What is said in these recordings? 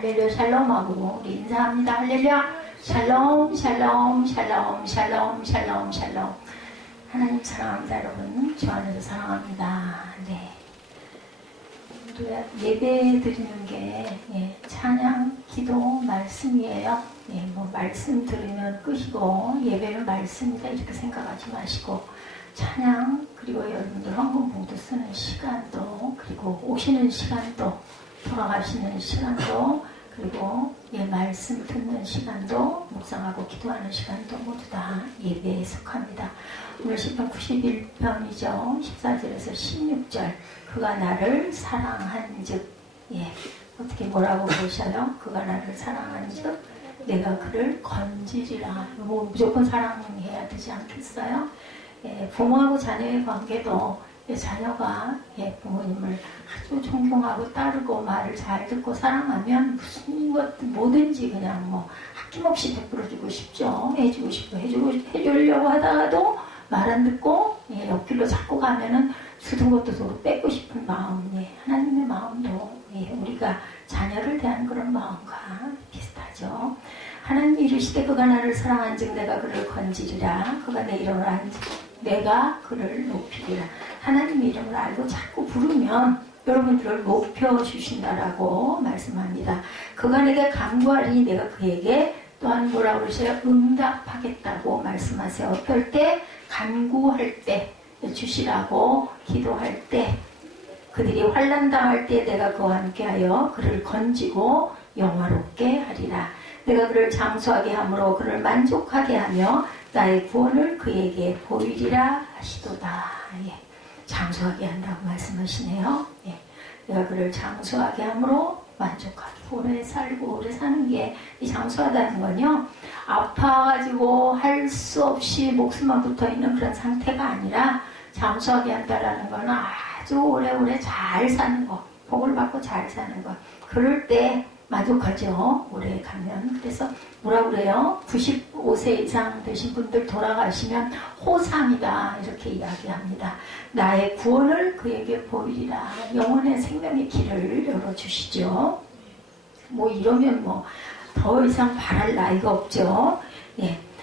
할렐루야 샬롬하고 우리 인사합니다. 할렐루야 샬롬 샬롬 샬롬 샬롬 샬롬 샬롬. 하나님 사랑합니다. 여러분 주 안에서 사랑합니다. 네. 예배 드리는 게 찬양, 기도, 말씀이에요. 뭐 말씀 들으면 끝이고 예배는 말씀이다 이렇게 생각하지 마시고 찬양, 그리고 여러분들 헌금 봉투 쓰는 시간도, 그리고 오시는 시간도, 돌아가시는 시간도, 그리고 말씀 듣는 시간도, 묵상하고 기도하는 시간도 모두 다 예배에 속합니다. 오늘 시편 91편이죠. 14절에서 16절. 그가 나를 사랑한즉, 어떻게 뭐라고 보셔요? 그가 나를 사랑한즉 내가 그를 건지리라. 뭐 무조건 사랑해야 되지 않겠어요? 부모하고 자녀의 관계도 자녀가 부모님을 아주 존경하고 따르고 말을 잘 듣고 사랑하면 무슨 것 뭐든지 그냥 뭐 아낌없이 베풀어주고 싶죠. 해주고 싶고 해주려고 하다가도 말 안 듣고 옆길로 자꾸 가면은 주던 것도 서로 뺏고 싶은 마음, 하나님의 마음도 우리가 자녀를 대하는 그런 마음과 비슷하죠. 하나님 이르시되 그가 나를 사랑한즉 내가 그를 건지리라. 그가 내 이름을 안즉 내가 그를 높이리라. 하나님 이름을 알고 자꾸 부르면 여러분들을 높여주신다라고 말씀합니다. 그가 내게 간구하리니 내가 그에게 또한 뭐라고 그러세요? 응답하겠다고 말씀하세요. 어떨 때? 간구할 때 주시라고 기도할 때, 그들이 환난당할 때 내가 그와 함께하여 그를 건지고 영화롭게 하리라. 내가 그를 장수하게 함으로 그를 만족하게 하며 나의 구원을 그에게 보이리라 하시도다. 장수하게 한다고 말씀하시네요. 내가 그를 장수하게 함으로 만족하게, 오래 살고 오래 사는 게 이 장수하다는 건요, 아파가지고 할 수 없이 목숨만 붙어있는 그런 상태가 아니라 장수하게 한다라는 건 아주 오래오래 잘 사는 거, 복을 받고 잘 사는 거. 그럴 때 만족하죠. 오래 가면. 그래서 뭐라 그래요? 95세 이상 되신 분들 돌아가시면 호상이다 이렇게 이야기합니다. 나의 구원을 그에게 보이리라. 영혼의 생명의 길을 열어주시죠. 뭐 이러면 뭐 더 이상 바랄 나이가 없죠.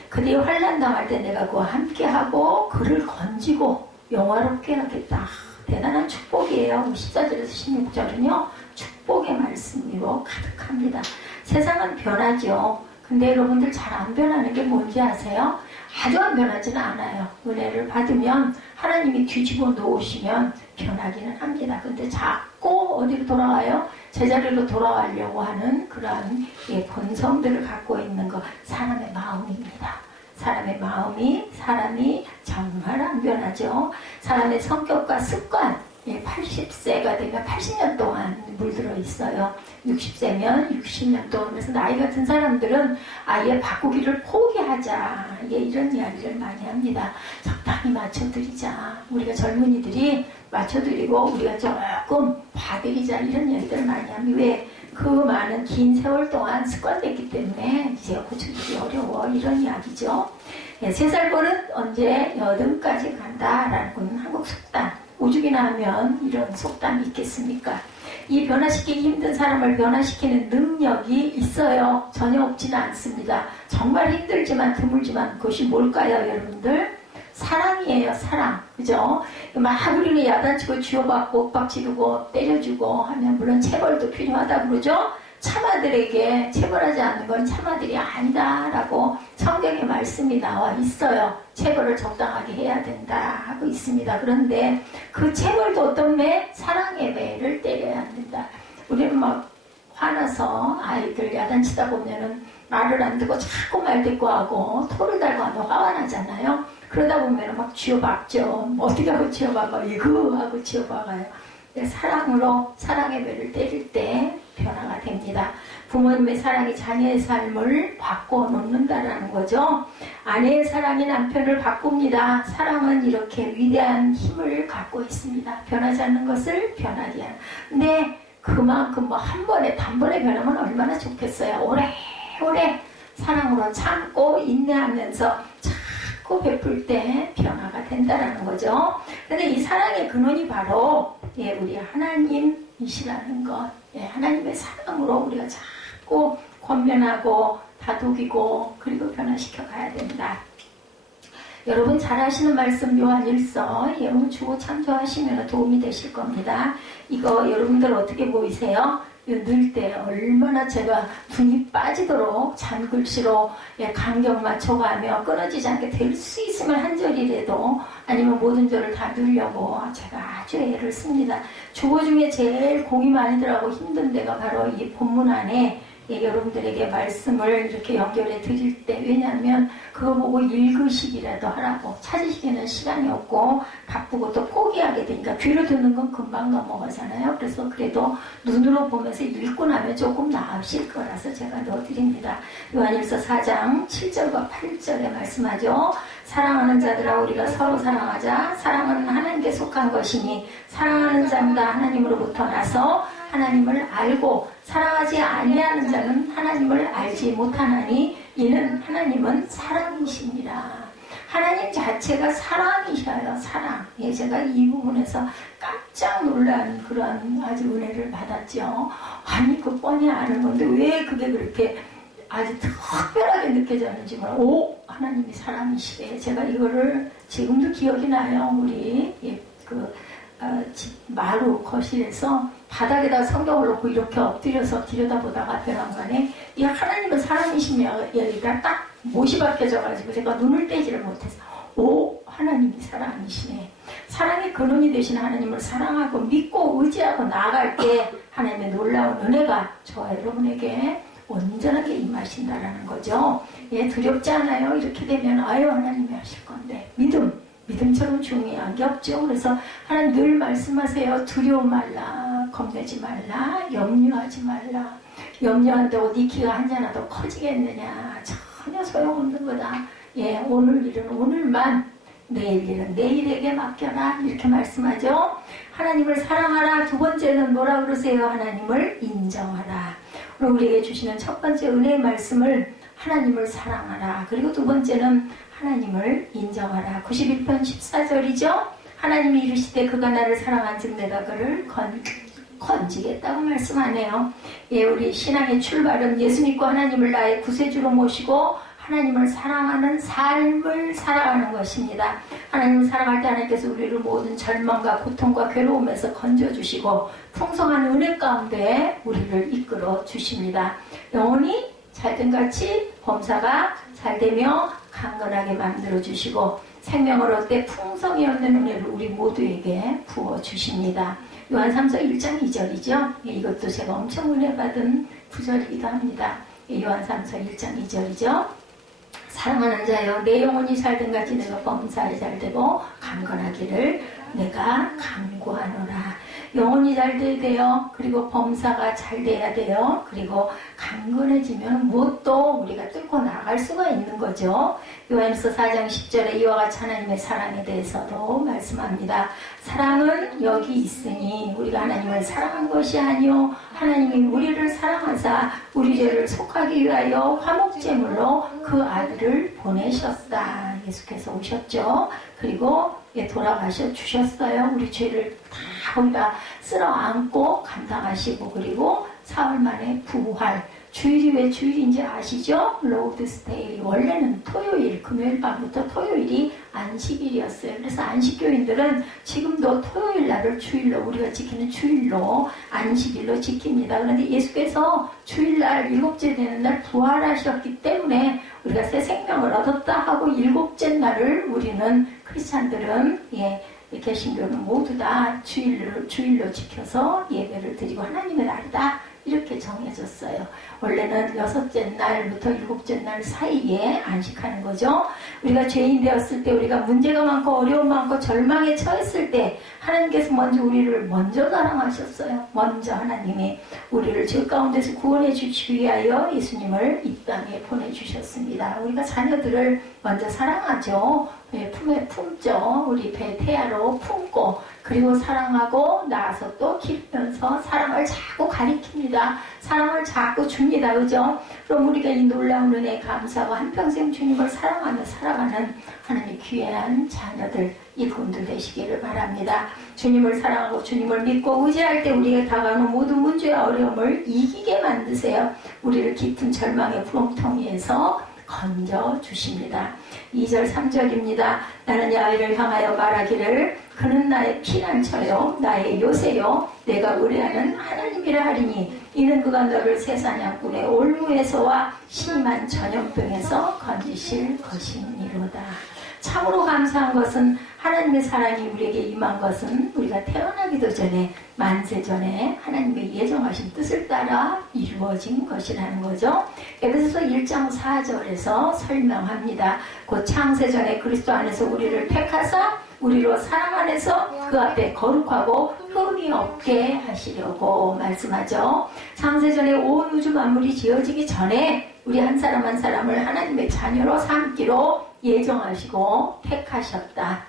그들이 환난 당할 때 내가 그와 함께하고 그를 건지고 영화롭게 하겠다. 대단한 축복이에요. 14절에서 16절은요. 축복의 말씀으로 가득합니다. 세상은 변하죠. 근데 여러분들 잘 안 변하는 게 뭔지 아세요? 아주 안 변하지는 않아요. 은혜를 받으면 하나님이 뒤집어 놓으시면 변하기는 합니다. 근데 자꾸 어디로 돌아가요? 제자리로 돌아가려고 하는 그러한 본성들을 갖고 있는 것, 사람의 마음입니다. 사람의 마음이, 사람이 정말 안 변하죠. 사람의 성격과 습관, 80세가 되면 80년 동안 물들어 있어요. 60세면 60년 동안. 그래서 나이가 든 사람들은 아예 바꾸기를 포기하자, 이런 이야기를 많이 합니다. 적당히 맞춰드리자. 우리가 젊은이들이 맞춰드리고 우리가 조금 봐드리자, 이런 이야기들을 많이 합니다. 왜? 그 많은 긴 세월 동안 습관됐기 때문에 이제 고쳐주기 어려워, 이런 이야기죠. 3살 버릇 언제 여든까지 간다라는 건 한국 속담. 오죽이나 하면 이런 속담이 있겠습니까? 이 변화시키기 힘든 사람을 변화시키는 능력이 있어요. 전혀 없지는 않습니다. 정말 힘들지만 드물지만 그것이 뭘까요, 여러분들? 사랑이에요, 사랑. 그죠? 막 우리는 야단치고 쥐어받고 윽박지르고 때려주고 하면 물론 체벌도 필요하다고 그러죠? 참아들에게 체벌하지 않는 건 참아들이 아니다라고 성경의 말씀이 나와 있어요. 체벌을 적당하게 해야 된다 하고 있습니다. 그런데 그 체벌도 어떤 매? 사랑의 매를 때려야 한다. 우리는 막 화나서 아이들 야단치다 보면은 말을 안 듣고 자꾸 말 듣고 하고 토를 달고 하면 화가 나잖아요. 그러다 보면 막 쥐어박죠. 어떻게 하고 쥐어박아? 이거 하고 쥐어박아요. 사랑으로 사랑의 매를 때릴 때 변화가 됩니다. 부모님의 사랑이 자녀의 삶을 바꿔놓는다라는 거죠. 아내의 사랑이 남편을 바꿉니다. 사랑은 이렇게 위대한 힘을 갖고 있습니다. 변하지 않는 것을 변하게 하는. 근데 그만큼 뭐 한 번에 단번에 변하면 얼마나 좋겠어요. 오래오래 사랑으로 참고 인내하면서 자꾸 베풀 때 변화가 된다라는 거죠. 근데 이 사랑의 근원이 바로 우리 하나님이시라는 것, 하나님의 사랑으로 우리가 자꾸 자꾸 권면하고 다독이고 그리고 변화시켜 가야 된다. 여러분 잘 아시는 말씀 요한일서 여러분 주고 참조하시면 도움이 되실 겁니다. 이거 여러분들 어떻게 보이세요? 넣을 때 얼마나 제가 눈이 빠지도록 잔글씨로 간격 맞춰가며 끊어지지 않게 될 수 있으면 한 절이라도 아니면 모든 절을 다 넣으려고 제가 아주 애를 씁니다. 주보 중에 제일 공이 많이 들어가고 힘든 데가 바로 이 본문 안에 여러분들에게 말씀을 이렇게 연결해 드릴 때, 왜냐하면 그거 보고 읽으시기라도 하라고, 찾으시기는 시간이 없고 바쁘고 또 포기하게 되니까 귀로 듣는 건 금방 넘어가잖아요. 그래서 그래도 눈으로 보면서 읽고 나면 조금 나으실 거라서 제가 넣어드립니다. 요한일서 4장 7절과 8절에 말씀하죠. 사랑하는 자들아 우리가 서로 사랑하자. 사랑은 하나님께 속한 것이니 사랑하는 자마다 하나님으로부터 나서 하나님을 알고 사랑하지 아니하는 자는 하나님을 알지 못하나니 이는 하나님은 사랑이십니다. 하나님 자체가 사랑이셔요. 사랑. 예, 제가 이 부분에서 깜짝 놀란 그런 아주 은혜를 받았죠. 아니 그 뻔히 아는 건데 왜 그게 그렇게 아주 특별하게 느껴졌는지 몰라요. 오! 하나님이 사랑이시래. 제가 이거를 지금도 기억이 나요. 우리 집 마루 거실에서 바닥에다 성경을 놓고 이렇게 엎드려서 들여다보다가 벼랑간에 이 하나님은 사랑이시며 여기가 딱 못이 박혀져가지고 제가 눈을 떼지를 못해서 오! 하나님이 사랑이시네. 사랑의 근원이 되신 하나님을 사랑하고 믿고 의지하고 나아갈 때 하나님의 놀라운 은혜가 저와 여러분에게 온전하게 임하신다라는 거죠. 예, 두렵지 않아요. 이렇게 되면 아유 하나님이 하실 건데 믿음처럼 중요한 게 없죠. 그래서 하나님 늘 말씀하세요. 두려워 말라, 겁내지 말라, 염려하지 말라. 염려한다고 네 키가 한 자나 더 커지겠느냐. 전혀 소용없는 거다. 예, 오늘 일은 오늘만, 내일 일은 내일에게 맡겨라. 이렇게 말씀하죠. 하나님을 사랑하라. 두 번째는 뭐라 그러세요? 하나님을 인정하라. 오늘 우리에게 주시는 첫 번째 은혜의 말씀을 하나님을 사랑하라. 그리고 두 번째는 하나님을 인정하라. 91편 14절이죠. 하나님이 이르시되 그가 나를 사랑한즉 내가 그를 건지겠다고 말씀하네요. 예, 우리 신앙의 출발은 예수 믿고 하나님을 나의 구세주로 모시고 하나님을 사랑하는 삶을 살아가는 것입니다. 하나님을 사랑할 때 하나님께서 우리를 모든 절망과 고통과 괴로움에서 건져주시고 풍성한 은혜 가운데 우리를 이끌어 주십니다. 영혼이 잘된 같이 범사가 잘되며 강건하게 만들어주시고 생명을 얻되 풍성히 얻는 은혜를 우리 모두에게 부어주십니다. 요한 3서 1장 2절이죠. 이것도 제가 엄청 은혜 받은 구절이기도 합니다. 요한 3서 1장 2절이죠. 사랑하는 자여 내 영혼이 잘된 같이 내가 범사에 잘되고 강건하기를 내가 간구하노라. 영혼이 잘 돼야 돼요. 그리고 범사가 잘 돼야 돼요. 그리고 강건해지면 무엇도 우리가 뚫고 나갈 수가 있는 거죠. 요한일서 4장 10절에 이와 같이 하나님의 사랑에 대해서도 말씀합니다. 사랑은 여기 있으니 우리가 하나님을 사랑한 것이 아니요 하나님이 우리를 사랑하사 우리 죄를 속하기 위하여 화목제물로 그 아들을 보내셨다. 예수께서 오셨죠. 그리고 돌아가셔 주셨어요. 우리 죄를 다 우리가 쓸어 안고 감당하시고 그리고 사흘 만에 부활. 주일이 왜 주일인지 아시죠? 로드스테이. 원래는 토요일, 금요일 밤부터 토요일이 안식일이었어요. 그래서 안식교인들은 지금도 토요일 날을 주일로 우리가 지키는 주일로 안식일로 지킵니다. 그런데 예수께서 주일날 일곱째 되는 날 부활하셨기 때문에 우리가 새 생명을 얻었다 하고 일곱째 날을 우리는 크리스찬들은 개신교는 모두 다 주일로 지켜서 예배를 드리고 하나님의 날이다. 이렇게 정해졌어요. 원래는 여섯째 날부터 일곱째 날 사이에 안식하는 거죠. 우리가 죄인 되었을 때 우리가 문제가 많고 어려움 많고 절망에 처했을 때 하나님께서 먼저 우리를 먼저 사랑하셨어요. 먼저 하나님이 우리를 죄 가운데서 구원해 주시기 위하여 예수님을 이 땅에 보내주셨습니다. 우리가 자녀들을 먼저 사랑하죠. 품에 품죠. 우리 배 태아로 품고 그리고 사랑하고 나서 또 기르면서 사랑을 자꾸 가리킵니다. 사랑을 자꾸 줍니다. 그죠? 그럼 우리가 이 놀라운 은혜에 감사하고 한평생 주님을 사랑하며 살아가는 하나님의 귀한 자녀들, 일꾼들 되시기를 바랍니다. 주님을 사랑하고 주님을 믿고 의지할 때 우리에게 다가오는 모든 문제와 어려움을 이기게 만드세요. 우리를 깊은 절망의 구렁텅이에서 건져 주십니다. 2절 3절입니다. 나는 야훼를 향하여 말하기를 그는 나의 피난처요 나의 요새요 내가 의뢰하는 하나님이라 하리니 이는 그가 너를 새 사냥꾼의 올무에서와 심한 전염병에서 건지실 것이니로다. 참으로 감사한 것은 하나님의 사랑이 우리에게 임한 것은 우리가 태어나기도 전에 만세 전에 하나님의 예정하신 뜻을 따라 이루어진 것이라는 거죠. 에베소서 1장 4절에서 설명합니다. 곧 창세 전에 그리스도 안에서 우리를 택하사 우리로 사랑 안에서 그 앞에 거룩하고 흠이 없게 하시려고 말씀하죠. 창세 전에 온 우주 만물이 지어지기 전에 우리 한 사람 한 사람을 하나님의 자녀로 삼기로 예정하시고 택하셨다.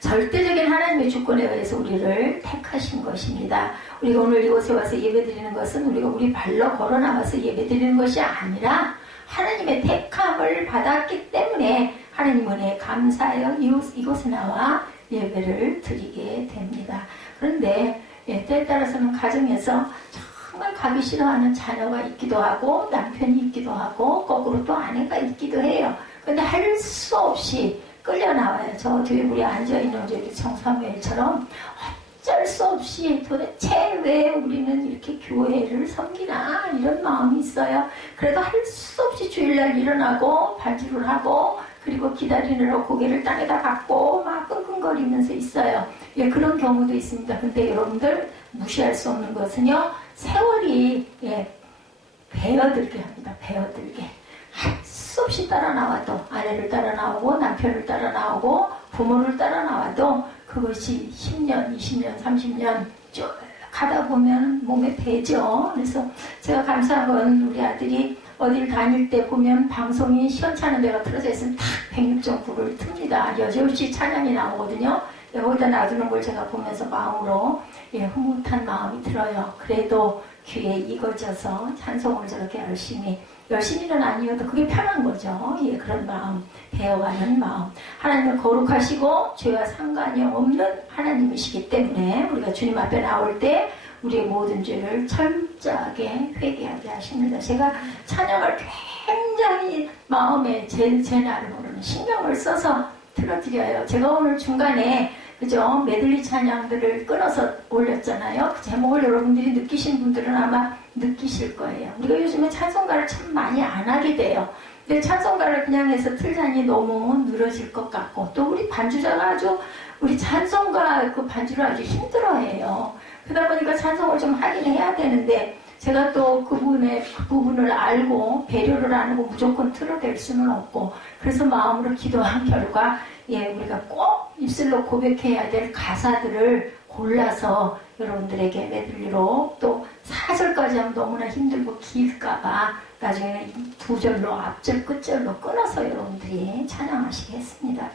절대적인 하나님의 주권에 의해서 우리를 택하신 것입니다. 우리가 오늘 이곳에 와서 예배드리는 것은 우리가 우리 발로 걸어 나와서 예배드리는 것이 아니라 하나님의 택함을 받았기 때문에 하나님 은혜에 감사하여 이곳에 나와 예배를 드리게 됩니다. 그런데 때에 따라서는 가정에서 정말 가기 싫어하는 자녀가 있기도 하고 남편이 있기도 하고 거꾸로 또 아내가 있기도 해요. 근데 할 수 없이 끌려 나와요. 저 뒤에 우리 앉아있는 저기 청사무엘처럼 어쩔 수 없이 도대체 왜 우리는 이렇게 교회를 섬기나 이런 마음이 있어요. 그래도 할 수 없이 주일날 일어나고 반주를 하고 그리고 기다리느라 고개를 땅에다 박고 막 끙끙거리면서 있어요. 예, 그런 경우도 있습니다. 근데 여러분들 무시할 수 없는 것은요. 세월이 베어들게 합니다. 베어들게. 할 수 없이 따라 나와도 아내를 따라 나오고 남편을 따라 나오고 부모를 따라 나와도 그것이 10년, 20년, 30년 쭉 가다 보면 몸에 배죠. 그래서 제가 감사한 건 우리 아들이 어딜 다닐 때 보면 방송이 시원찮은 데가 틀어져 있으면 탁 106.9를 틉니다. 여지없이 찬양이 나오거든요. 거기다 놔두는 걸 제가 보면서 마음으로 흐뭇한 마음이 들어요. 그래도 귀에 익어져서 찬송을 저렇게 열심히는 아니어도 그게 편한 거죠. 그런 마음, 배워가는 마음. 하나님은 거룩하시고 죄와 상관이 없는 하나님이시기 때문에 우리가 주님 앞에 나올 때 우리의 모든 죄를 철저하게 회개하게 하십니다. 제가 찬양을 굉장히 마음에 제 나를 모르는 신경을 써서 틀어드려요. 제가 오늘 중간에 그죠? 메들리 찬양들을 끊어서 올렸잖아요. 그 제목을 여러분들이 느끼신 분들은 아마 느끼실 거예요. 우리가 요즘에 찬송가를 참 많이 안 하게 돼요. 근데 찬송가를 그냥 해서 틀자니 너무 늘어질 것 같고 또 우리 반주자가 우리 찬송가 그 반주를 아주 힘들어해요. 그러다 보니까 찬송을 좀 하긴 해야 되는데 제가 또 그 부분을 알고 배려를 안 하고 무조건 틀어댈 수는 없고 그래서 마음으로 기도한 결과 우리가 꼭 입술로 고백해야 될 가사들을 골라서 여러분들에게 메들리로 또 4절까지 하면 너무나 힘들고 길까봐 나중에는 2절로 앞절 끝절로 끊어서 여러분들이 찬양하시겠습니다.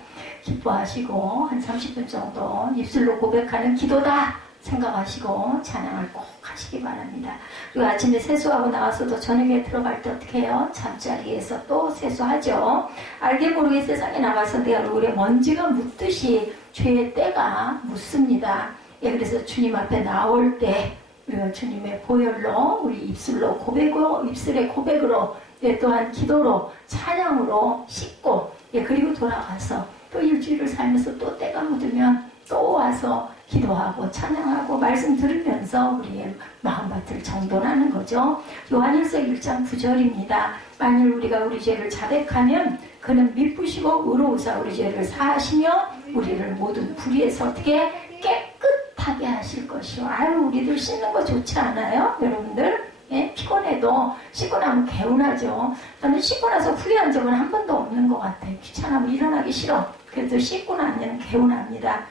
기뻐하시고 한 30분 정도 입술로 고백하는 기도다 생각하시고 찬양을 꼭 하시기 바랍니다. 그리고 아침에 세수하고 나와서도 저녁에 들어갈 때 어떻게 해요? 잠자리에서 또 세수하죠. 알게 모르게 세상에 나가서 내 얼굴에 먼지가 묻듯이 죄의 때가 묻습니다. 그래서 주님 앞에 나올 때 우리가 주님의 보혈로 우리 입술로 입술의 고백으로 또한 기도로 찬양으로 씻고 그리고 돌아가서 또 일주일을 살면서 또 때가 묻으면 또 와서 기도하고 찬양하고 말씀 들으면서 우리의 마음밭을 정돈하는 거죠. 요한일서 1장 9절입니다. 만일 우리가 우리 죄를 자백하면 그는 미쁘시고 의로우사 우리 죄를 사하시며 우리를 모든 불의에서 어떻게 깨끗하게 하실 것이요. 우리들 씻는 거 좋지 않아요? 여러분들? 피곤해도 씻고 나면 개운하죠. 저는 씻고 나서 후회한 적은 한 번도 없는 것 같아요. 귀찮으면 일어나기 싫어. 그래도 씻고 나면 개운합니다.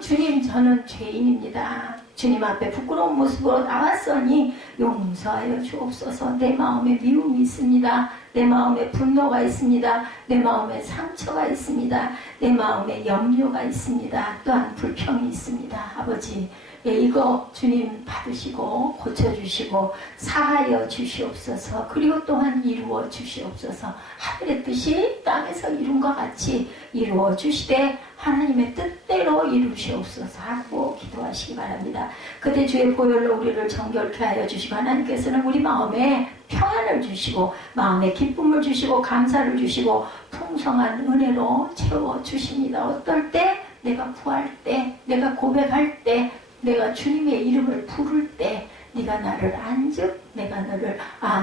주님, 저는 죄인입니다. 주님 앞에 부끄러운 모습으로 나왔으니 용서하여 주옵소서. 내 마음에 미움이 있습니다. 내 마음에 분노가 있습니다. 내 마음에 상처가 있습니다. 내 마음에 염려가 있습니다. 또한 불평이 있습니다. 아버지, 이거 주님 받으시고 고쳐주시고 사하여 주시옵소서. 그리고 또한 이루어 주시옵소서. 하늘의 뜻이 땅에서 이룬 것 같이 이루어 주시되 하나님의 뜻대로 이루시옵소서 하고 기도하시기 바랍니다. 그때 주의 보혈로 우리를 정결케 하여 주시고 하나님께서는 우리 마음에 평안을 주시고 마음에 기쁨을 주시고 감사를 주시고 풍성한 은혜로 채워주십니다. 어떨 때? 내가 구할 때, 내가 고백할 때, 내가 주님의 이름을 부를 때 네가 나를 안즉 내가 너를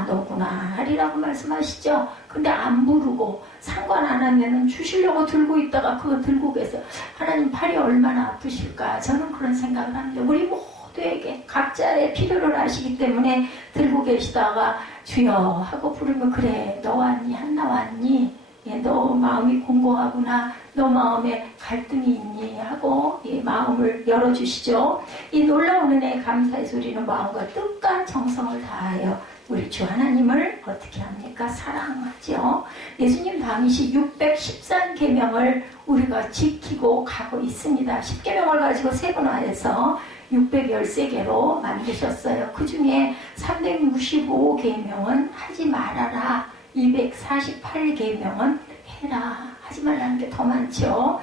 너구나 하리라고 말씀하시죠. 근데 안 부르고 상관 안 하면은 주시려고 들고 있다가 그거 들고 계세요. 하나님 팔이 얼마나 아프실까. 저는 그런 생각을 합니다. 우리 모두에게 각자의 필요를 아시기 때문에 들고 계시다가 주여 하고 부르면 그래 너 왔니 한나 왔니 너 마음이 공고하구나. 너 마음에 갈등이 있니? 하고 마음을 열어주시죠. 이 놀라운 은혜에 감사의 소리는 마음과 뜻과 정성을 다하여 우리 주 하나님을 어떻게 합니까? 사랑하죠. 예수님 당시 613계명을 우리가 지키고 가고 있습니다. 10계명을 가지고 세분화해서 613개로 만드셨어요. 그 중에 365계명은 하지 말아라. 248계명은 해라. 하지 말라는 게 더 많죠.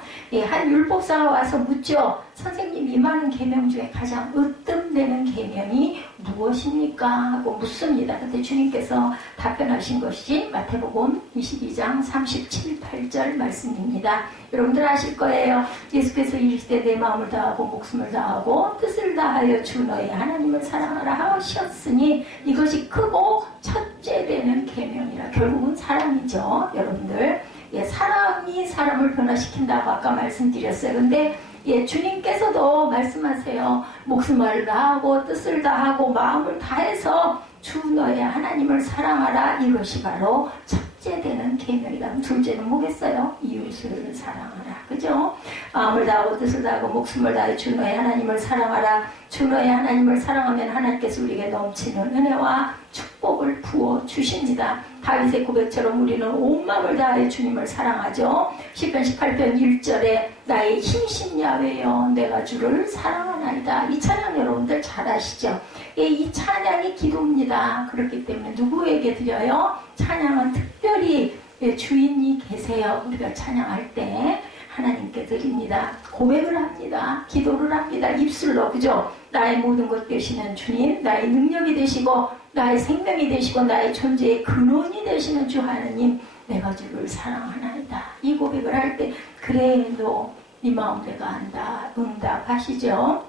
한 율법사가 와서 묻죠. 선생님 이 많은 계명 중에 가장 으뜸되는 계명이 무엇입니까? 하고 묻습니다. 그때 주님께서 답변하신 것이 마태복음 22장 37, 8절 말씀입니다. 여러분들 아실 거예요. 예수께서 이르시되 내 마음을 다하고 목숨을 다하고 뜻을 다하여 주 너의 하나님을 사랑하라 하셨으니 이것이 크고 첫째 되는 계명이라. 결국은 사랑이죠. 여러분들. 사랑이 사람을 변화시킨다고 아까 말씀드렸어요. 근데 주님께서도 말씀하세요. 목숨을 다하고 뜻을 다하고 마음을 다해서 주 너의 하나님을 사랑하라. 이것이 바로 첫째 되는 계명이다. 둘째는 뭐겠어요? 이웃을 사랑하라. 그죠? 마음을 다하고 뜻을 다하고 목숨을 다해 주 너의 하나님을 사랑하라. 주 너의 하나님을 사랑하면 하나님께서 우리에게 넘치는 은혜와 축복을 부어 주십니다. 다윗의 고백처럼 우리는 온 마음을 다해 주님을 사랑하죠. 시편 18편 1절에 나의 힘신 야훼여 내가 주를 사랑하나이다. 이 찬양 여러분들 잘 아시죠? 이 찬양이 기도입니다. 그렇기 때문에 누구에게 드려요? 찬양은 특별히 주인이 계세요. 우리가 찬양할 때 하나님께 드립니다. 고백을 합니다. 기도를 합니다. 입술로. 그죠? 나의 모든 것 되시는 주님, 나의 능력이 되시고 나의 생명이 되시고 나의 존재의 근원이 되시는 주 하나님, 내가 주를 사랑하나이다. 이 고백을 할 때 그래 너 네 마음 내가 안다. 응답하시죠.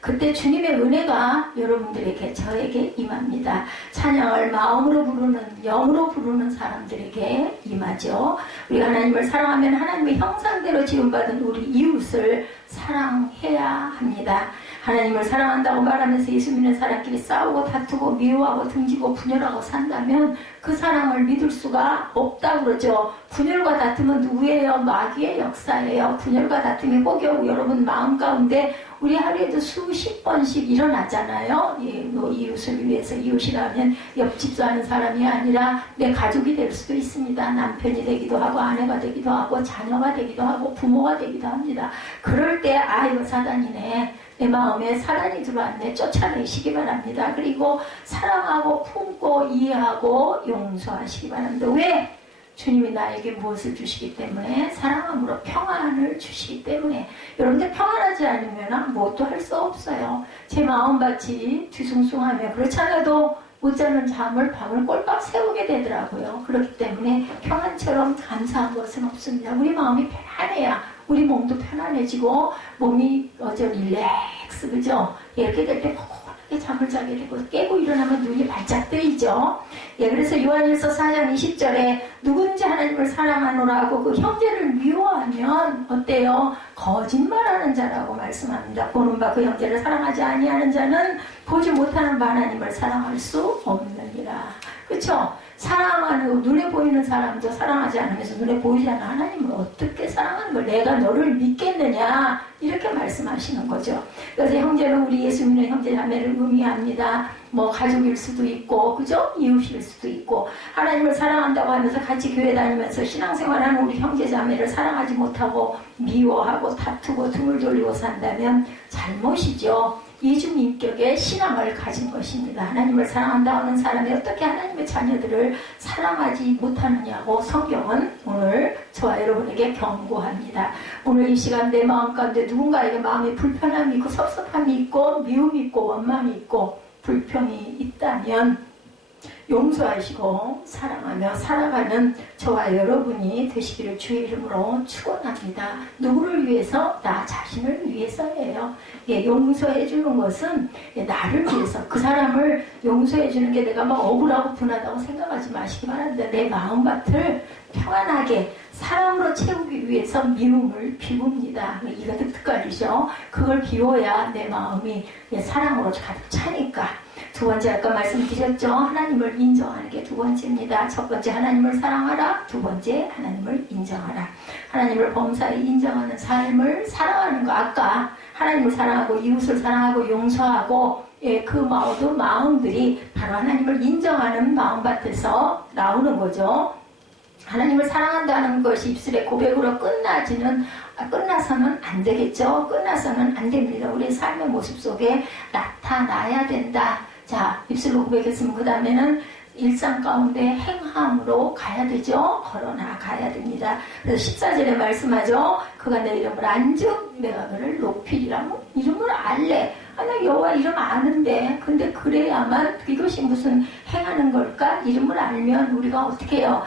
그때 주님의 은혜가 여러분들에게 저에게 임합니다. 찬양을 마음으로 부르는 영으로 부르는 사람들에게 임하죠. 우리가 하나님을 사랑하면 하나님의 형상대로 지음받은 우리 이웃을 사랑해야 합니다. 하나님을 사랑한다고 말하면서 예수 믿는 사람끼리 싸우고 다투고 미워하고 등지고 분열하고 산다면 그 사랑을 믿을 수가 없다고 그러죠. 분열과 다툼은 누구예요? 마귀의 역사예요. 분열과 다툼이 혹여우 여러분 마음 가운데 우리 하루에도 수십 번씩 일어나잖아요. 뭐 이웃을 위해서 이웃이라면 옆집 사는 사람이 아니라 내 가족이 될 수도 있습니다. 남편이 되기도 하고 아내가 되기도 하고 자녀가 되기도 하고 부모가 되기도 합니다. 그럴 때 이거 사단이네. 내 마음에 사단이 들어왔네. 쫓아내시기 바랍니다. 그리고 사랑하고 품고 이해하고 용서하시기 바랍니다. 왜? 주님이 나에게 무엇을 주시기 때문에 사랑함으로 평안을 주시기 때문에 여러분들 평안하지 않으면 무엇도 할 수 없어요. 제 마음밭이 뒤숭숭하며 그렇지 않아도 못 자는 잠을 밤을 꼴박 세우게 되더라고요. 그렇기 때문에 평안처럼 감사한 것은 없습니다. 우리 마음이 편안해야 우리 몸도 편안해지고 몸이 릴렉스 그죠? 이렇게 될 때 포근하게 잠을 자게 되고 깨고 일어나면 눈이 반짝 뜨이죠. 그래서 요한일서 4장 20절에 누구든지 하나님을 사랑하노라 하고 그 형제를 미워하면 어때요? 거짓말하는 자라고 말씀합니다. 보는 바 그 형제를 사랑하지 아니하는 자는 보지 못하는 바 하나님을 사랑할 수 없느니라. 그렇죠? 사랑하는 눈에 보이는 사람도 사랑하지 않으면서 눈에 보이지 않는 하나님을 어떻게 사랑하는 걸 내가 너를 믿겠느냐 이렇게 말씀하시는 거죠. 그래서 형제는 우리 예수 믿는 형제 자매를 의미합니다. 뭐 가족일 수도 있고 그죠? 이웃일 수도 있고 하나님을 사랑한다고 하면서 같이 교회 다니면서 신앙생활하는 우리 형제 자매를 사랑하지 못하고 미워하고 다투고 등을 돌리고 산다면 잘못이죠. 이중인격의 신앙을 가진 것입니다. 하나님을 사랑한다고 하는 사람이 어떻게 하나님의 자녀들을 사랑하지 못하느냐고 성경은 오늘 저와 여러분에게 경고합니다. 오늘 이 시간 내 마음 가운데 누군가에게 마음에 불편함이 있고 섭섭함이 있고 미움이 있고 원망이 있고 불평이 있다면 용서하시고 사랑하며 살아가는 저와 여러분이 되시기를 주의 이름으로 축원합니다. 누구를 위해서? 나 자신을 위해서예요. 용서해 주는 것은 나를 위해서, 그 사람을 용서해 주는 게 내가 막 억울하고 분하다고 생각하지 마시기 바랍니다. 내 마음밭을 평안하게 사랑으로 채우기 위해서 미움을 비웁니다. 이가 득득거리죠. 그걸 비워야 내 마음이 사랑으로 가득 차니까. 두 번째 아까 말씀드렸죠. 하나님을 인정하는 게 두 번째입니다. 첫 번째 하나님을 사랑하라. 두 번째 하나님을 인정하라. 하나님을 범사에 인정하는 삶을 살아가는 거. 아까 하나님을 사랑하고 이웃을 사랑하고 용서하고 그 모든 마음들이 바로 하나님을 인정하는 마음밭에서 나오는 거죠. 하나님을 사랑한다는 것이 입술의 고백으로 끝나서는 안 되겠죠. 끝나서는 안 됩니다. 우리의 삶의 모습 속에 나타나야 된다. 자, 입술로 고백했으면 그 다음에는 일상 가운데 행함으로 가야 되죠. 걸어 나가야 됩니다. 그래서 14절에 말씀하죠. 그가 내 이름을 안즉 내가 그를 높이리라. 이름을 알래. 나 여호와 이름 아는데 근데 그래야만 이것이 무슨 행하는 걸까? 이름을 알면 우리가 어떻게 해요?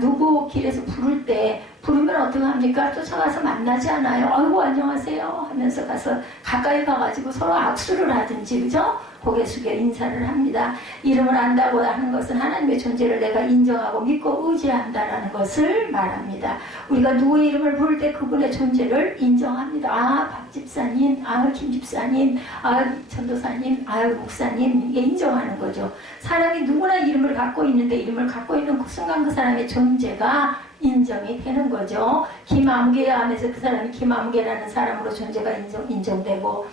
누구 길에서 부르면 어떻게 합니까? 쫓아가서 만나지 않아요? 아이고 안녕하세요 하면서 가서 가까이 가가지고 서로 악수를 하든지 그죠? 고개 숙여 인사를 합니다. 이름을 안다고 하는 것은 하나님의 존재를 내가 인정하고 믿고 의지한다라는 것을 말합니다. 우리가 누구의 이름을 부를 때 그분의 존재를 인정합니다. 박 집사님, 김 집사님, 전도사님, 목사님, 이게 인정하는 거죠. 사람이 누구나 이름을 갖고 있는데 이름을 갖고 있는 그 순간 그 사람의 존재가 인정이 되는 거죠. 김아무개야 하면서 그 사람이 김아무개라는 사람으로 존재가 인정되고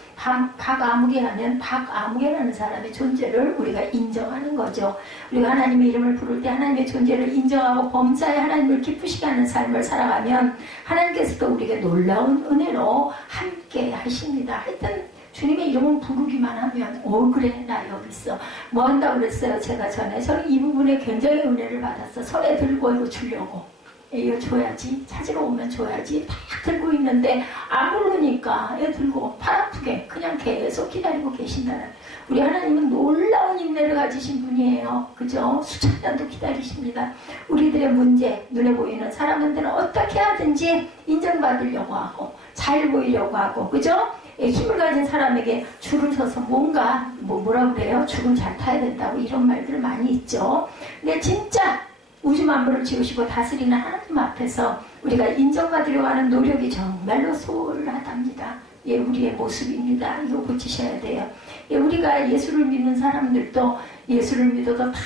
박아무개 하면 박아무개라는 사람의 존재를 우리가 인정하는 거죠. 우리가 하나님의 이름을 부를 때 하나님의 존재를 인정하고 범사에 하나님을 기쁘시게 하는 삶을 살아가면 하나님께서도 우리에게 놀라운 은혜로 함께 하십니다. 하여튼 주님의 이름을 부르기만 하면 그래 나 여기 있어. 뭐 한다고 그랬어요. 제가 전에 저는 이 부분에 굉장히 은혜를 받았어. 손에 들고 이거 주려고. 이거 줘야지. 찾으러 오면 줘야지. 딱 들고 있는데 안 부르니까 얘 들고 팔 아프게 그냥 계속 기다리고 계신다는. 우리 하나님은 놀라운 인내를 가지신 분이에요. 그죠? 수천 년도 기다리십니다. 우리들의 문제, 눈에 보이는 사람들은 어떻게 하든지 인정받으려고 하고 잘 보이려고 하고 그죠? 힘을 가진 사람에게 줄을 서서 뭔가 뭐라 그래요? 줄은 잘 타야 된다고 이런 말들 많이 있죠. 근데 진짜 우주 만물을 지으시고 다스리는 하나님 앞에서 우리가 인정받으려고 하는 노력이 정말로 소홀하답니다. 우리의 모습입니다. 이거 고치셔야 돼요. 우리가 예수를 믿는 사람들도 예수를 믿어도 다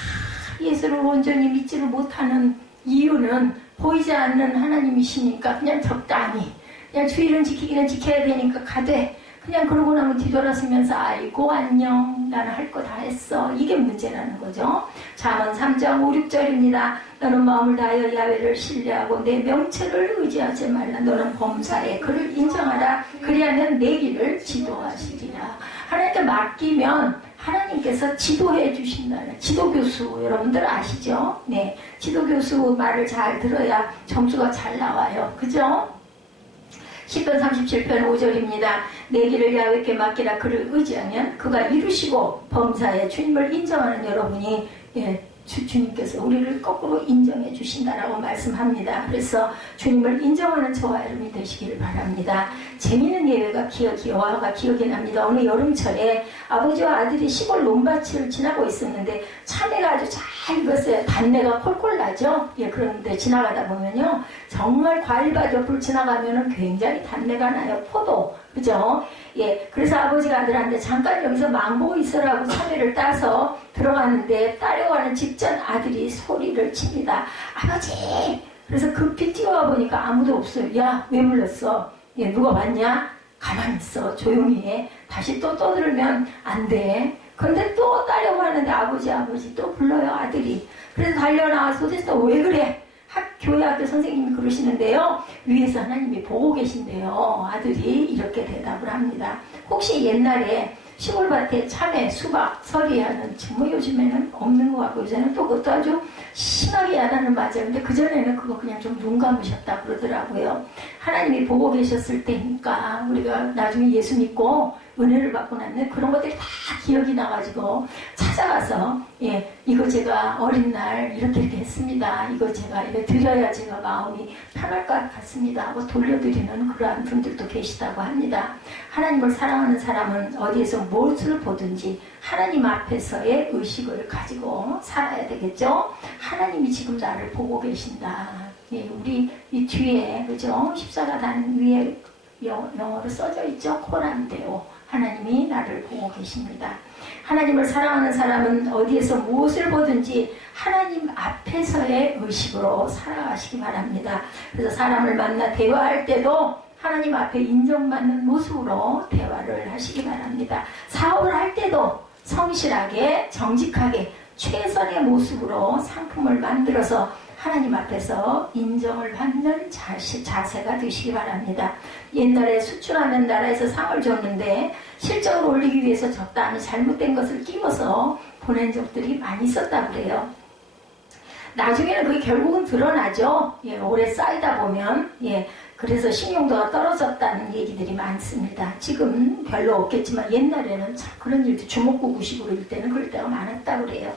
예수를 온전히 믿지를 못하는 이유는 보이지 않는 하나님이시니까 그냥 적당히 그냥 주의를 지키기는 지켜야 되니까 가되 그냥 그러고 나면 뒤돌아서면서 아이고 안녕 나는 할 거 다 했어. 이게 문제라는 거죠. 잠언 3장 5, 6절입니다. 너는 마음을 다하여 야훼를 신뢰하고 내 명체를 의지하지 말라. 너는 범사에 그를 인정하라. 그리하면 내 길을 지도하시리라. 하나님께 맡기면 하나님께서 지도해 주신다는 지도교수 여러분들 아시죠? 네, 지도교수 말을 잘 들어야 점수가 잘 나와요. 그죠? 10편 37편 5절입니다. 내 길을 야훼께 맡기라. 그를 의지하면 그가 이루시고 범사에 주님을 인정하는 여러분이 주님께서 우리를 거꾸로 인정해 주신다라고 말씀합니다. 그래서 주님을 인정하는 저와 여러분이 되시기를 바랍니다. 재미있는 예외가 기억이 납니다. 어느 여름철에 아버지와 아들이 시골 논밭을 지나고 있었는데 참외가 아주 잘 익었어요. 단내가 콜콜 나죠. 그런데 지나가다 보면요 정말 과일밭 옆을 지나가면은 굉장히 단내가 나요. 포도 그죠? 예, 그래서 아버지가 아들한테 잠깐 여기서 망보고 있으라고 참외를 따서 들어갔는데 따려가는 직전 아들이 소리를 칩니다. 아버지! 그래서 급히 뛰어와 보니까 아무도 없어요. 야, 왜 불렀어? 예, 누가 왔냐? 가만히 있어. 조용히 해. 다시 또 떠들면 안 돼. 근데 또 따려고 하는데 아버지 또 불러요, 아들이. 그래서 달려나와서 도대체 왜 그래? 교회 학교 선생님이 그러시는데요. 위에서 하나님이 보고 계신데요. 아들이 이렇게 대답을 합니다. 혹시 옛날에 시골밭에 참외, 수박, 서리하는 뭐 요즘에는 없는 것 같고 요새는 또 그것도 아주 심하게 야단을 맞아요. 근데 그전에는 그거 그냥 좀 눈 감으셨다 그러더라고요. 하나님이 보고 계셨을 때니까 우리가 나중에 예수 믿고 은혜를 받고 났는데 그런 것들이 다 기억이 나가지고 찾아가서 예, 이거 제가 어린 날 이렇게 했습니다. 이거 제가 이거 드려야 제가 마음이 편할 것 같습니다 하고 돌려드리는 그러한 분들도 계시다고 합니다. 하나님을 사랑하는 사람은 어디에서 무엇을 보든지 하나님 앞에서의 의식을 가지고 살아야 되겠죠. 하나님이 지금 나를 보고 계신다. 예, 우리 이 뒤에 그죠? 십자가단 위에 영어로 써져 있죠. 코란데오. 하나님이 나를 보고 계십니다. 하나님을 사랑하는 사람은 어디에서 무엇을 보든지 하나님 앞에서의 의식으로 살아가시기 바랍니다. 그래서 사람을 만나 대화할 때도 하나님 앞에 인정받는 모습으로 대화를 하시기 바랍니다. 사업을 할 때도 성실하게 정직하게 최선의 모습으로 상품을 만들어서 하나님 앞에서 인정을 받는 자세가 되시기 바랍니다. 옛날에 수출하는 나라에서 상을 줬는데 실적을 올리기 위해서 적당히 잘못된 것을 끼워서 보낸 적들이 많이 있었다고 그래요. 나중에는 그게 결국은 드러나죠. 예, 오래 쌓이다 보면. 예, 그래서 신용도가 떨어졌다는 얘기들이 많습니다. 지금 별로 없겠지만 옛날에는 참 그런 일도 주먹구구식으로 일 때는 그럴 때가 많았다고 그래요.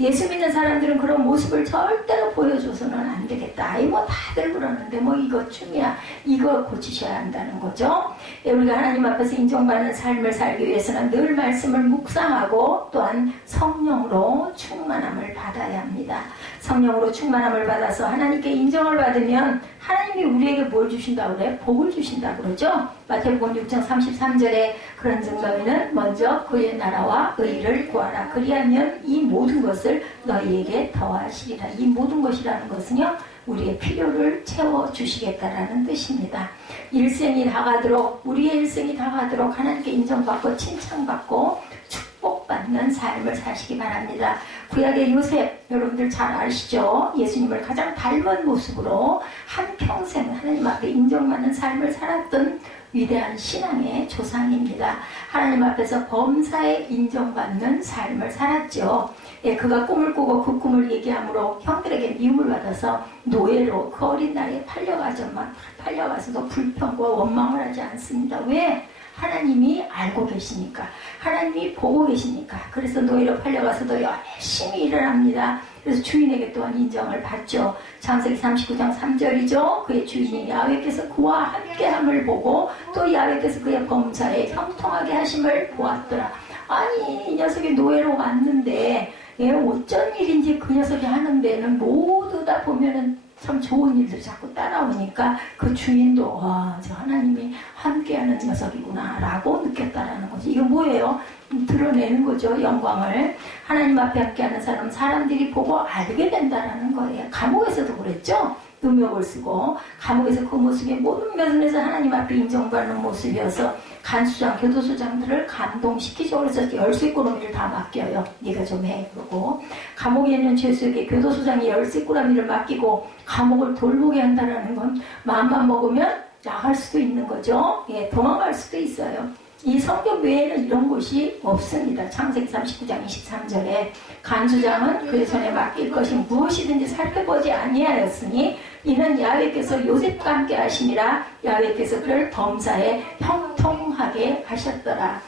예수 믿는 사람들은 그런 모습을 절대로 보여줘서는 안 되겠다. 아이 뭐 다들 그러는데 뭐 이것쯤이야. 이거 고치셔야 한다는 거죠. 예, 우리가 하나님 앞에서 인정받는 삶을 살기 위해서는 늘 말씀을 묵상하고 또한 성령으로 충만함을 받아야 합니다. 성령으로 충만함을 받아서 하나님께 인정을 받으면 하나님이 우리에게 뭘 주신다고 그래? 복을 주신다고 그러죠? 마태복음 6장 33절에 그런즉 너희는 먼저 그의 나라와 의를 구하라. 그리하면 이 모든 것을 너희에게 더하시리라. 이 모든 것이라는 것은요, 우리의 필요를 채워주시겠다라는 뜻입니다. 일생이 다가도록, 우리의 일생이 다가도록 하나님께 인정받고 칭찬받고 축복받는 삶을 사시기 바랍니다. 구약의 요셉, 여러분들 잘 아시죠? 예수님을 가장 닮은 모습으로 한평생 하나님 앞에 인정받는 삶을 살았던 위대한 신앙의 조상입니다. 하나님 앞에서 범사에 인정받는 삶을 살았죠. 예, 그가 꿈을 꾸고 그 꿈을 얘기함으로 형들에게 미움을 받아서 노예로 그 어린 나이에 팔려가서도 불평과 원망을 하지 않습니다. 왜? 하나님이 알고 계시니까, 하나님이 보고 계시니까. 그래서 노예로 팔려가서도 열심히 일을 합니다. 그래서 주인에게 또한 인정을 받죠. 창세기 39장 3절이죠. 그의 주인이 야훼께서 그와 함께함을 보고 또 야훼께서 그의 범사에 형통하게 하심을 보았더라. 아니, 이 녀석이 노예로 왔는데 어쩐 일인지 그 녀석이 하는 데는 모두 다 보면은 참 좋은 일들 자꾸 따라오니까 그 주인도 저 하나님이 함께하는 녀석이구나 라고 느꼈다라는 거죠. 이거 뭐예요? 드러내는 거죠. 영광을. 하나님 앞에 함께하는 사람은 사람들이 보고 알게 된다라는 거예요. 감옥에서도 그랬죠. 음욕을 쓰고 감옥에서 그 모습이 모든 면에서 하나님 앞에 인정받는 모습이어서 간수장, 교도소장들을 감동시키죠. 그래서 열쇠꾸러미를 다 맡겨요. 네가 좀 해. 그러고 감옥에 있는 죄수에게 교도소장이 열쇠꾸러미를 맡기고 감옥을 돌보게 한다는 건 마음만 먹으면 나갈 수도 있는 거죠. 예, 도망갈 수도 있어요. 이 성경 외에는 이런 곳이 없습니다. 창세기 39장 23절에 간수장은 그의 손에 맡길 것이 무엇이든지 살펴보지 아니하였으니 이는 야훼께서 요셉과 함께 하심이라. 야훼께서 그를 범사에 형통하게 하셨더라.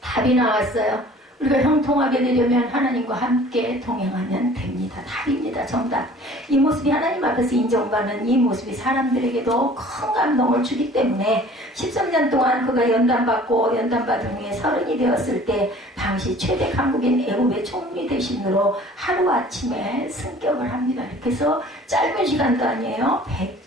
답이 나왔어요. 우리가 형통하게 되려면 하나님과 함께 동행하면 됩니다. 답입니다. 정답. 이 모습이 하나님 앞에서 인정받는 이 모습이 사람들에게도 큰 감동을 주기 때문에 13년 동안 그가 연단받고 연단받은 후에 30이 되었을 때 당시 최대 강국인 애굽의 총리 대신으로 하루아침에 승격을 합니다. 이렇게 해서 짧은 시간도 아니에요.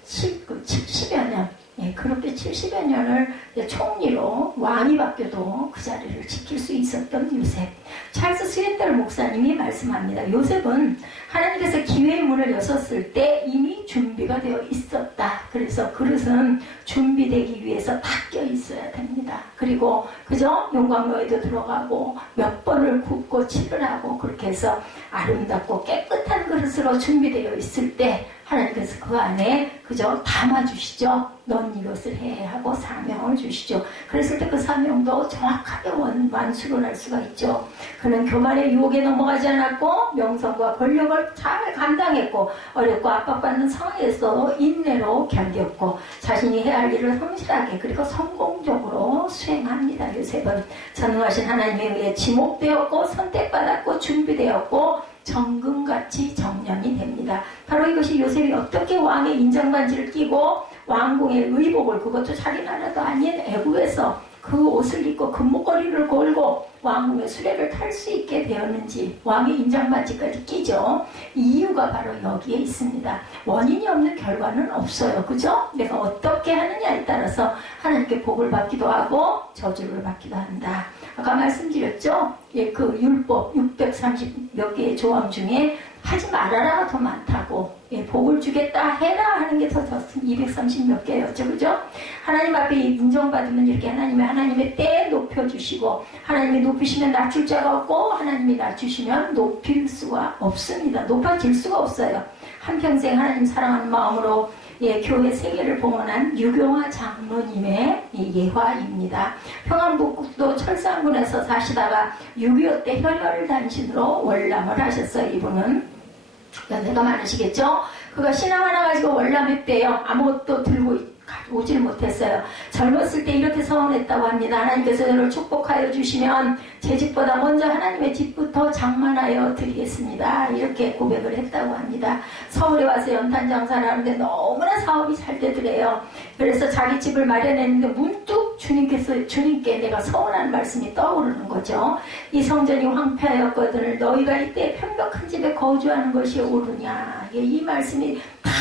70여 년. 예, 그렇게 70여 년을 총리로 왕이 바뀌어도 그 자리를 지킬 수 있었던 요셉. 찰스 스웬델 목사님이 말씀합니다. 요셉은 하나님께서 기회의 문을 여셨을 때 이미 준비가 되어 있었다. 그래서 그릇은 준비되기 위해서 닦여 있어야 됩니다. 그리고 그저 용광로에도 들어가고 몇 번을 굽고 칠을 하고 그렇게 해서 아름답고 깨끗한 그릇으로 준비되어 있을 때 하나님께서 그 안에 그저 담아주시죠. 넌 이것을 해 하고 사명을 주시죠. 그랬을 때 그 사명도 정확하게 완수를 할 수가 있죠. 그는 교만의 유혹에 넘어가지 않았고 명성과 권력을 잘 감당했고 어렵고 압박받는 상황에서 인내로 견뎠고 자신이 해야 할 일을 성실하게 그리고 성공적으로 수행합니다. 요셉은 전능하신 하나님에 의해 지목되었고 선택받았고 준비되었고 정금같이 정년이 됩니다. 바로 이것이 요셉이 어떻게 왕의 인정반지를 끼고 왕궁의 의복을 그것도 자기 나라도 아닌 애국에서 그 옷을 입고 금목걸이를 걸고 왕궁의 수레를 탈 수 있게 되었는지 왕의 인정반지까지 끼죠. 이유가 바로 여기에 있습니다. 원인이 없는 결과는 없어요. 그죠? 내가 어떻게 하느냐에 따라서 하나님께 복을 받기도 하고 저주를 받기도 한다. 아까 말씀드렸죠? 예, 그 율법 630 몇 개의 조항 중에 하지 말아라가 더 많다고, 예, 복을 주겠다 해라 하는 게 더 230 몇 개였죠. 그죠? 하나님 앞에 인정받으면 이렇게 하나님의 때에 높여주시고 하나님이 높이시면 낮출 자가 없고 하나님이 낮추시면 높일 수가 없습니다. 높아질 수가 없어요. 한평생 하나님 사랑하는 마음으로 예, 교회 세계를 봉헌한 유경화 장로님의 예화입니다. 평안북도 철산군에서 사시다가 6.25 때 혈혈단신으로 월남을 하셨어요. 이분은 연세가 많으시겠죠? 그가 신앙 하나 가지고 월남했대요. 아무것도 들고 오질 못했어요. 젊었을 때 이렇게 서원했다고 합니다. 하나님께서 저를 축복하여 주시면 제 집보다 먼저 하나님의 집부터 장만하여 드리겠습니다. 이렇게 고백을 했다고 합니다. 서울에 와서 연탄 장사를 하는데 너무나 사업이 잘 되더래요. 그래서 자기 집을 마련했는데 문득 주님께 내가 서원한 말씀이 떠오르는 거죠. 이 성전이 황폐하였거든 너희가 이때 편벽한 집에 거주하는 것이 옳으냐. 이 말씀이 딱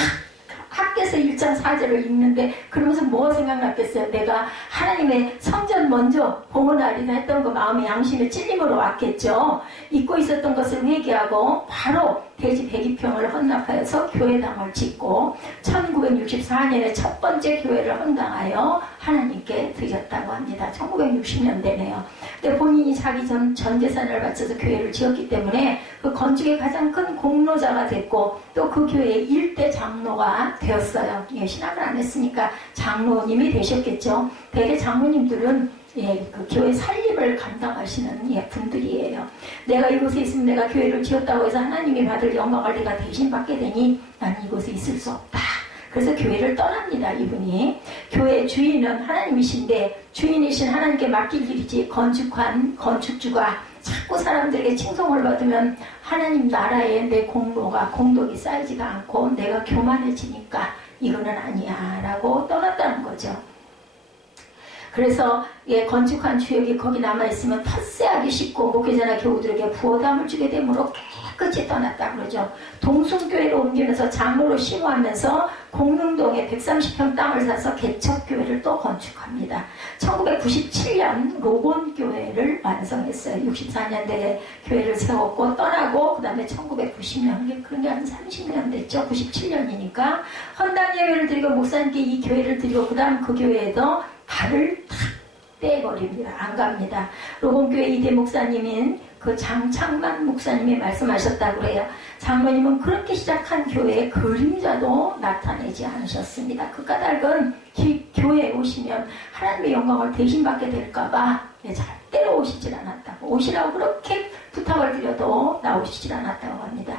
학교에서 1장 4절을 읽는데 그러면서 뭐가 생각났겠어요? 내가 하나님의 성전 먼저 봉헌하리라 했던 거 마음의 양심의 찔림으로 왔겠죠. 잊고 있었던 것을 회개하고 바로 대지 102평을 헌납하여서 교회당을 짓고 1964년에 첫 번째 교회를 헌당하여 하나님께 드렸다고 합니다. 1960년대네요. 근데 본인이 자기 전 재산을 바쳐서 교회를 지었기 때문에 그 건축의 가장 큰 공로자가 됐고 또 그 교회의 일대 장로가 되었어요. 예, 신학을 안 했으니까 장로님이 되셨겠죠. 대개 장로님들은 예, 그 교회 살림을 감당하시는 예, 분들이에요. 내가 이곳에 있으면 내가 교회를 지었다고 해서 하나님이 받을 영광을 내가 대신 받게 되니 난 이곳에 있을 수 없다. 그래서 교회를 떠납니다. 이분이. 교회의 주인은 하나님이신데 주인이신 하나님께 맡길 일이지 건축주가 자꾸 사람들에게 칭송을 받으면 하나님 나라에 내 공덕이 쌓이지가 않고 내가 교만해지니까 이거는 아니야 라고 떠났다는 거죠. 그래서 예, 건축한 주역이 거기 남아있으면 텃세하기 쉽고 목회자나 교우들에게 부호담을 주게 되므로 깨끗이 떠났다 그러죠. 동순교회로 옮기면서 장로로 심호하면서 공릉동에 130평 땅을 사서 개척교회를 또 건축합니다. 1997년 로곤교회를 완성했어요. 64년대에 교회를 세웠고 떠나고 그 다음에 1990년, 그런 게 한 30년 됐죠. 97년이니까 헌당예배를 드리고 목사님께 이 교회를 드리고 그 다음 그 교회에도 발을 탁 떼버립니다. 안 갑니다. 로곤교회 이대 목사님인 그 장창만 목사님이 말씀하셨다고 그래요. 장로님은 그렇게 시작한 교회의 그림자도 나타내지 않으셨습니다. 그 까닭은 교회에 오시면 하나님의 영광을 대신 받게 될까봐 절대로 오시질 않았다고, 오시라고 그렇게 부탁을 드려도 나오시질 않았다고 합니다.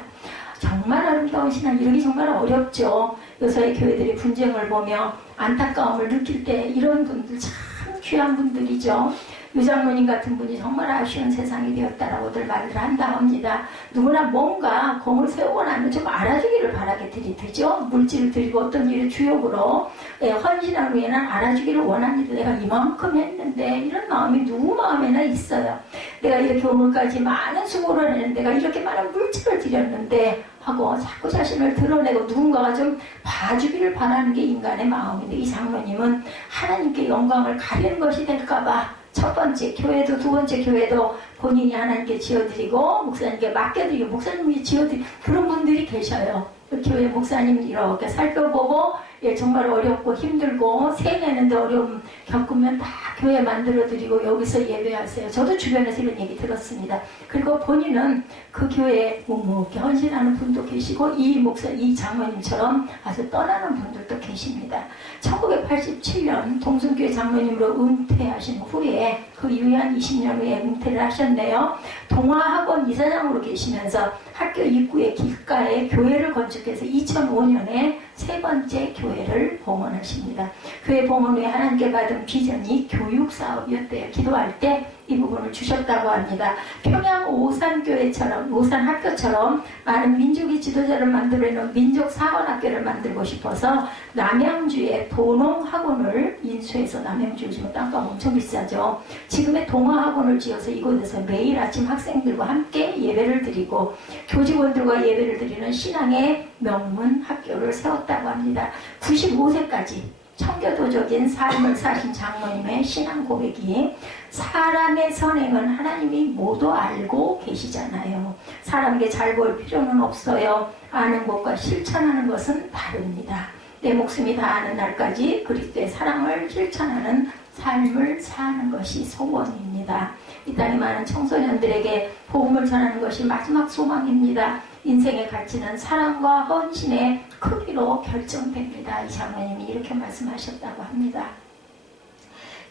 정말 아름다운 신앙 이루기 정말 어렵죠. 요새의 교회들이 분쟁을 보며 안타까움을 느낄 때 이런 분들 참 귀한 분들이죠. 유장모님 같은 분이 정말 아쉬운 세상이 되었다라고들 말을 한다 합니다. 누구나 뭔가 공을 세우고 나면 좀 알아주기를 바라게 들이대죠. 물질을 드리고 어떤 일을 주역으로 헌신한 후에는 알아주기를 원합니다. 내가 이만큼 했는데 이런 마음이 누구 마음에나 있어요. 내가 이렇게 오늘까지 많은 수고를 했는데 내가 이렇게 많은 물질을 드렸는데 하고 자꾸 자신을 드러내고 누군가가 좀 봐주기를 바라는 게 인간의 마음인데, 이 장로님은 하나님께 영광을 가리는 것이 될까봐 첫 번째 교회도 두 번째 교회도 본인이 하나님께 지어드리고 목사님께 맡겨드리고 목사님이 지어드리고 그런 분들이 계셔요. 교회 목사님 이렇게 살펴보고 정말 어렵고 힘들고 세내는데 어려움 겪으면 다 교회 만들어드리고 여기서 예배하세요. 저도 주변에서 이런 얘기 들었습니다. 그리고 본인은 그 교회에 묵묵히 헌신하는 분도 계시고 이 장로님처럼 아주 떠나는 분들도 계십니다. 1987년 동순교회 장로님으로 은퇴하신 후에 그 이후에 한 20년 후에 은퇴를 하셨네요. 동화학원 이사장으로 계시면서 학교 입구의 길가에 교회를 건축해서 2005년에 세 번째 교회를 봉헌하십니다. 교회 봉헌 후에 하나님께 받은 비전이 교육사업이었대요. 기도할 때 이 부분을 주셨다고 합니다. 평양 오산교회처럼 오산학교처럼 많은 민족의 지도자를 만들어내는 민족사관학교를 만들고 싶어서 남양주에 도농학원을 인수해서, 남양주 요즘 땅값 엄청 비싸죠. 지금의 동화학원을 지어서 이곳에서 매일 아침 학생들과 함께 예배를 드리고 교직원들과 예배를 드리는 신앙의 명문 학교를 세웠다고 합니다. 95세까지 청교도적인 삶을 사신 장로님의 신앙 고백이 사람의 선행은 하나님이 모두 알고 계시잖아요. 사람에게 잘 보일 필요는 없어요. 아는 것과 실천하는 것은 다릅니다. 내 목숨이 다하는 날까지 그리스도의 사랑을 실천하는 삶을 사는 것이 소원입니다. 이 땅에 많은 청소년들에게 복음을 전하는 것이 마지막 소망입니다. 인생의 가치는 사랑과 헌신의 크기로 결정됩니다. 이 장로님이 이렇게 말씀하셨다고 합니다.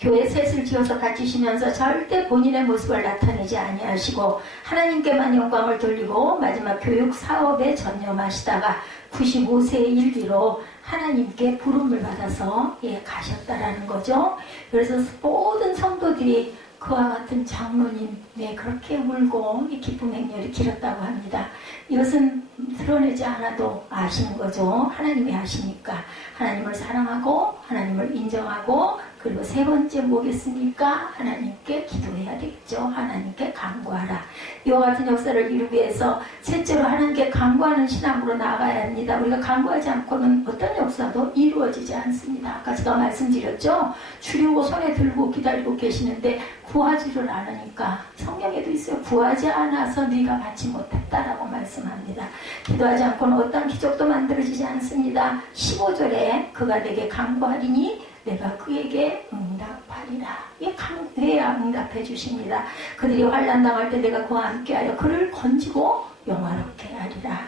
교회 셋을 지어서 갖추시면서 절대 본인의 모습을 나타내지 아니하시고 하나님께만 영광을 돌리고 마지막 교육 사업에 전념하시다가 95세의 일기로 하나님께 부름을 받아서 가셨다라는 거죠. 그래서 모든 성도들이 그와 같은 장로님 그렇게 울고 기쁨 행렬이 길었다고 합니다. 이것은 드러내지 않아도 아시는 거죠. 하나님이 아시니까 하나님을 사랑하고 하나님을 인정하고, 그리고 세 번째 뭐겠습니까? 하나님께 기도해야 되겠죠. 하나님께 간구하라. 이와 같은 역사를 이루기 위해서 셋째로 하나님께 간구하는 신앙으로 나아가야 합니다. 우리가 간구하지 않고는 어떤 역사도 이루어지지 않습니다. 아까 제가 말씀드렸죠. 주려고 손에 들고 기다리고 계시는데 구하지를 않으니까, 성경에도 있어요. 구하지 않아서 네가 받지 못했다라고 말씀합니다. 기도하지 않고는 어떤 기적도 만들어지지 않습니다. 15절에 그가 내게 간구하리니 내가 그에게 응답하리라. 이 간구해야 응답해 주십니다. 그들이 환난 당할 때 내가 그와 함께하여 그를 건지고 영화롭게 하리라.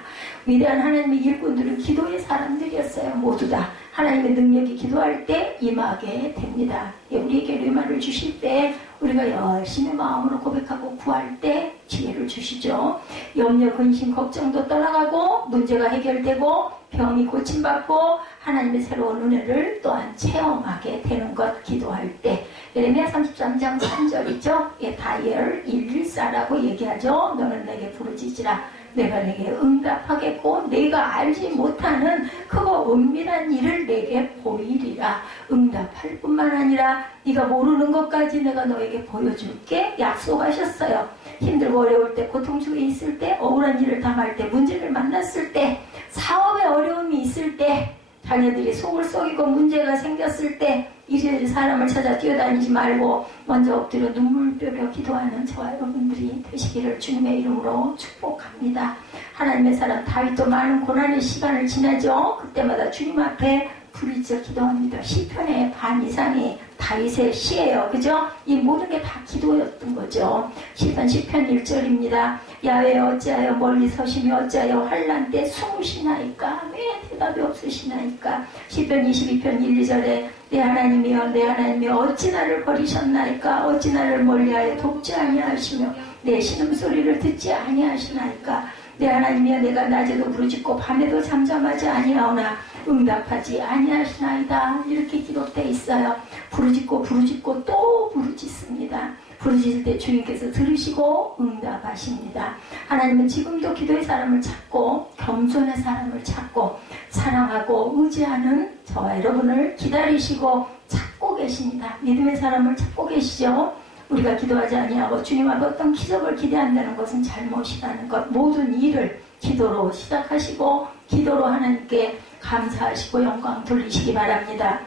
위대한 하나님의 일꾼들은 기도의 사람들이었어요. 모두 다 하나님의 능력이 기도할 때 임하게 됩니다. 우리에게 르마를 주실 때 우리가 열심히 마음으로 고백하고 구할 때 지혜를 주시죠. 염려, 근심, 걱정도 떠나가고 문제가 해결되고 병이 고침받고 하나님의 새로운 은혜를 또한 체험하게 되는 것, 기도할 때. 예레미야 33장 3절이죠. 다이엘 114라고 얘기하죠. 너는 내게 부르짖으라. 내가 내게 응답하겠고 내가 알지 못하는 그거 은밀한 일을 내게 보이리라. 응답할 뿐만 아니라 네가 모르는 것까지 내가 너에게 보여줄게 약속하셨어요. 힘들고 어려울 때, 고통 중에 있을 때, 억울한 일을 당할 때, 문제를 만났을 때, 사업에 어려움이 있을 때, 자녀들이 속을 썩이고 문제가 생겼을 때 이리저리 사람을 찾아 뛰어다니지 말고 먼저 엎드려 눈물 뼈며 기도하는 저와 여러분들이 되시기를 주님의 이름으로 축복합니다. 하나님의 사람 다윗도 많은 고난의 시간을 지나죠. 그때마다 주님 앞에 부르짖어 기도합니다. 시편의 반 이상이 다윗의 시예요. 그죠? 이 모든 게 다 기도였던 거죠. 시편 1절입니다. 야외 어찌하여 멀리 서시며 어찌하여 환난 때 숨으시나이까? 왜 대답이 없으시나이까? 시편 22편 1, 2절에 내 하나님이여 내 하나님이여 어찌 나를 버리셨나이까? 어찌 나를 멀리하여 돕지 아니하시며 내 신음소리를 듣지 아니하시나이까? 내 하나님이여 내가 낮에도 부르짖고 밤에도 잠잠하지 아니하오나 응답하지 아니하시나이다. 이렇게 기록되어 있어요. 부르짖고 또 부르짖습니다. 부르실 때 주님께서 들으시고 응답하십니다. 하나님은 지금도 기도의 사람을 찾고 겸손의 사람을 찾고 사랑하고 의지하는 저와 여러분을 기다리시고 찾고 계십니다. 믿음의 사람을 찾고 계시죠. 우리가 기도하지 아니하고 주님 앞에 어떤 기적을 기대한다는 것은 잘못이라는 것. 모든 일을 기도로 시작하시고 기도로 하나님께 감사하시고 영광 돌리시기 바랍니다.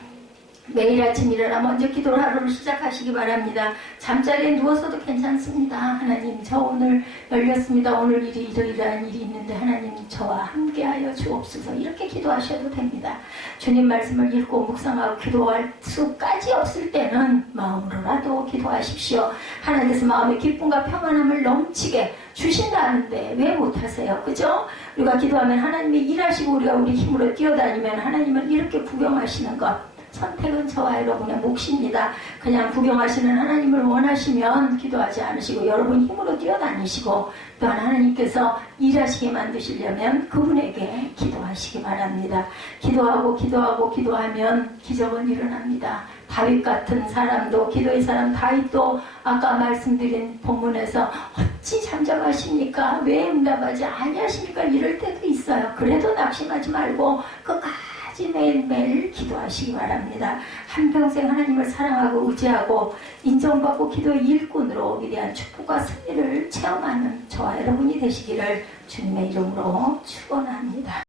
매일 아침 일어나 먼저 기도로 하루를 시작하시기 바랍니다. 잠자리에 누워서도 괜찮습니다. 하나님, 저 오늘 열렸습니다. 오늘 일이 이러이러한 일이 있는데 하나님 저와 함께하여 주옵소서. 이렇게 기도하셔도 됩니다. 주님 말씀을 읽고 묵상하고 기도할 수까지 없을 때는 마음으로라도 기도하십시오. 하나님께서 마음의 기쁨과 평안함을 넘치게 주신다는데 왜 못하세요? 그죠? 우리가 기도하면 하나님이 일하시고 우리가 우리 힘으로 뛰어다니면 하나님은 이렇게 구경하시는 것. 선택은 저와 여러분의 몫입니다. 그냥 구경하시는 하나님을 원하시면 기도하지 않으시고 여러분 힘으로 뛰어다니시고 또한 하나님께서 일하시게 만드시려면 그분에게 기도하시기 바랍니다. 기도하면 기적은 일어납니다. 다윗 같은 사람도, 기도의 사람 다윗도 아까 말씀드린 본문에서 어찌 잠잠하십니까? 왜 응답하지 아니하십니까? 이럴 때도 있어요. 그래도 낙심하지 말고 끝까지 매일매일 기도하시기 바랍니다. 한평생 하나님을 사랑하고 의지하고 인정받고 기도의 일꾼으로 위대한 축복과 승리를 체험하는 저와 여러분이 되시기를 주님의 이름으로 축원합니다.